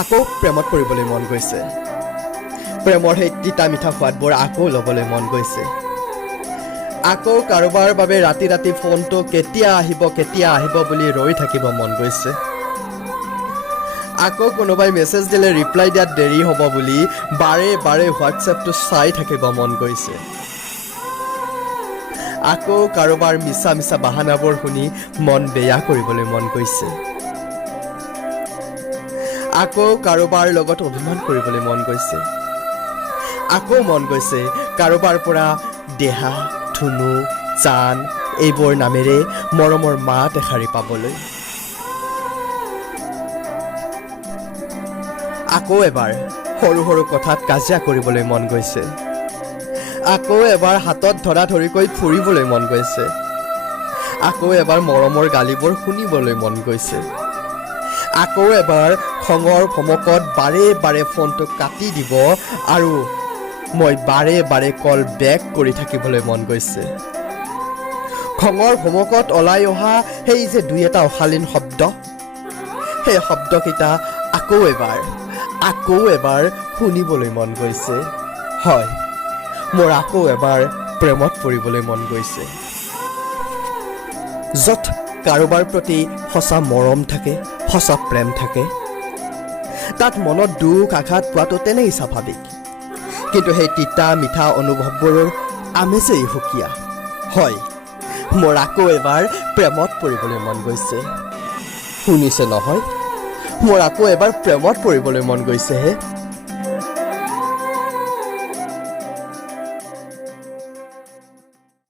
আকৌ প্ৰেমত পৰিবলৈ মন গৈছে। প্ৰেমৰ সেই তিতা মিঠা সোৱাদবোৰ আকৌ ল'বলৈ মন গৈছে। আকৌ কাৰোবাৰ বাবে ৰাতি ৰাতি ফোনটো কেতিয়া আহিব বুলি ৰৈ থাকিব মন গৈছে। আকৌ কোনোবাই মেছেজ দিলে ৰিপ্লাই দিয়াত দেৰি হ'ব বুলি বাৰে বাৰে হোৱাটছএপটো চাই থাকিব মন গৈছে। আকৌ কাৰোবাৰ মিছা মিছা বাহানাবোৰ শুনি মন বেয়া কৰিবলৈ মন গৈছে। আকৌ কাৰোবাৰ লগত অভিমান কৰিবলৈ মন গৈছে। আকৌ মন গৈছে কাৰোবাৰ পৰা দেহা, ধুনু, জান এইবোৰ নামেৰে মৰমৰ মাত এষাৰি পাবলৈ। আকৌ এবাৰ সৰু সৰু কথাত কাজিয়া কৰিবলৈ মন গৈছে। আকৌ এবাৰ হাতত ধৰা ধৰিকৈ ফুৰিবলৈ মন গৈছে। আকৌ এবাৰ মৰমৰ গালিবোৰ শুনিবলৈ মন গৈছে। আকৌ এবাৰ খঙৰ ভমকত বাৰে বাৰে ফোনটো কাটি দিব আৰু মই বাৰে বাৰে কল বেক কৰি থাকিবলৈ মন গৈছে। খঙৰ ভমকত ওলাই অহা সেই যে দুই এটা অশালীন শব্দ, সেই শব্দকেইটা আকৌ এবাৰ শুনিবলৈ মন গৈছে। হয়, মোৰ আকৌ এবাৰ প্ৰেমত পৰিবলৈ মন গৈছে। য'ত কাৰোবাৰ প্ৰতি সঁচা মৰম থাকে, সঁচা প্ৰেম থাকে, তাত মনত দুখ আঘাত পোৱাটো তেনেই স্বাভাৱিক। কিন্তু সেই তিতা মিঠা অনুভৱবোৰৰ আমেজেই সুকীয়া। হয়, মোৰ আকৌ এবাৰ প্ৰেমত পৰিবলৈ মন গৈছে। শুনিছে নহয়, মোৰ আকৌ এবাৰ প্ৰেমত পৰিবলৈ মন গৈছে হে।